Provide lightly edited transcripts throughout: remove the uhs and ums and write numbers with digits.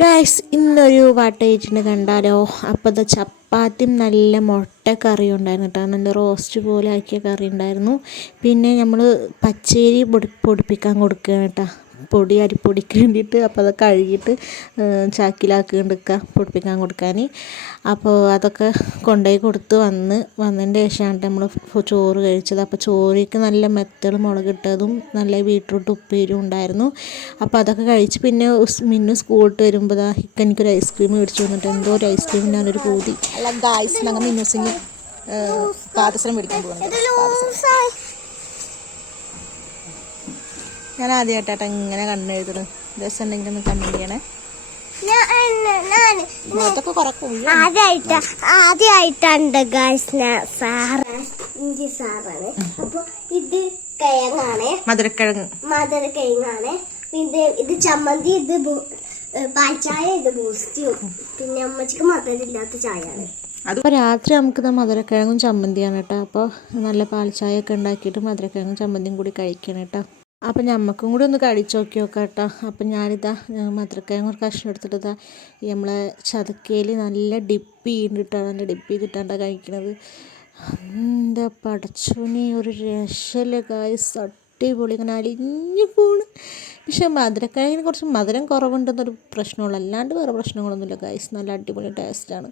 Guys ഇന്നൊരു വാട്ടയിട്ടുണ്ട് കണ്ടാലോ. അപ്പോൾ ഇത് ചപ്പാത്തിയും നല്ല മുട്ടക്കറിയും ഉണ്ടായിരുന്നു കേട്ടോ. നല്ല റോസ്റ്റ് പോലെ ആക്കിയ കറി ഉണ്ടായിരുന്നു. പിന്നെ നമ്മൾ പച്ചരി പൊടിപ്പിക്കാൻ കൊടുക്കുകയാണ് കേട്ടോ, അരിപ്പൊടിക്ക് വേണ്ടിയിട്ട്. അപ്പോൾ അത് കഴുകിയിട്ട് ചാക്കിലാക്കി എടുക്കുക പൊടിപ്പിക്കാൻ കൊടുക്കാൻ. അപ്പോൾ അതൊക്കെ കൊണ്ടുപോയി കൊടുത്ത് വന്നതിൻ്റെ ശേഷമാണ് നമ്മൾ ചോറ് കഴിച്ചത്. അപ്പോൾ ചോറിക്ക് നല്ല മെത്തൽ മുളകിട്ടതും നല്ല ബീട്രൂട്ട് ഉപ്പേരിയും ഉണ്ടായിരുന്നു. അപ്പോൾ അതൊക്കെ കഴിച്ച് പിന്നെ മിന്നു സ്കൂളിട്ട് വരുമ്പോൾ എനിക്കൊരു ഐസ്ക്രീം മേടിച്ചു വന്നിട്ട് എന്തോ ഒരു ഐസ്ക്രീം ഞാനൊരു പൂതി. അല്ല ഗായ്സ്, ഞങ്ങൾ മിന്നുസിന് പാദസരം മേടിക്കാൻ പോകുന്നുണ്ട്. ഞാൻ ആദ്യമായിട്ടാട്ടെ ഇങ്ങനെ കണ്ണെഴുതുന്നത്. രസം ഉണ്ടെങ്കിൽ ഒന്ന് കമന്റ് ചെയ്യണേ. ആദ്യമായിട്ടുണ്ട് സാറാണ്. അപ്പൊ ഇത് കിഴങ്ങാണ്, മധുരക്കിഴങ്ങാണ്. ഇത് ചമ്മന്തി, ഇത് പാൽച്ചായ, ഇത് ബൂസ്റ്റിയും. പിന്നെ അമ്മച്ചിക്ക് മധുരമില്ലാത്ത ചായയാണ്. അപ്പോൾ രാത്രി നമുക്ക് മധുരക്കിഴങ്ങും ചമ്മന്തിയാണ് കേട്ടോ. അപ്പോൾ നല്ല പാൽച്ചായ ഒക്കെ ഉണ്ടാക്കിയിട്ട് മധുരക്കിഴങ്ങും ചമ്മന്തിയും കൂടി കഴിക്കണം കേട്ടോ. അപ്പം ഞമ്മക്കും കൂടി ഒന്ന് കഴിച്ച് നോക്കാം കേട്ടോ. അപ്പം ഞാനിതാ മധുരക്കിഴങ്ങ് ഒരു കഷ്ണം എടുത്തിട്ട് നമ്മളെ ചതക്കയിൽ നല്ല ഡിപ്പ് ചെയ്തിട്ടാണ്, നല്ല ഡിപ്പ് ചെയ്തിട്ടാണ് കഴിക്കണത്. എന്താ പടച്ചോനെ, ഒരു രക്ഷയില്ല ഗായ്സ്, അടിപൊളി. ഇങ്ങനെ അലിഞ്ഞു പോണ്. പക്ഷേ മധുരക്കിഴങ്ങിന് കുറച്ച് മധുരം കുറവുണ്ടെന്നൊരു പ്രശ്നമുള്ളൂ, അല്ലാണ്ട് വേറെ പ്രശ്നങ്ങളൊന്നുമില്ല ഗായ്സ്. നല്ല അടിപൊളി ടേസ്റ്റാണ്.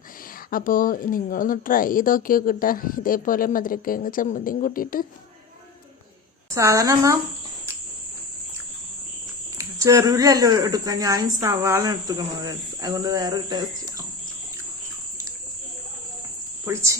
അപ്പോൾ നിങ്ങളൊന്ന് ട്രൈ ചെയ്ത് നോക്കി നോക്കിട്ടാ, ഇതേപോലെ മധുരക്കിഴങ്ങ് ചമ്മന്തിയും കൂട്ടിയിട്ട്. സാധാരണ ചെറുവിലല്ലോ എടുക്കാം, ഞാൻ സവാള എടുത്തുക്കണം, അതുകൊണ്ട് വേറൊരു ടേസ്റ്റ് പൊളിച്ച്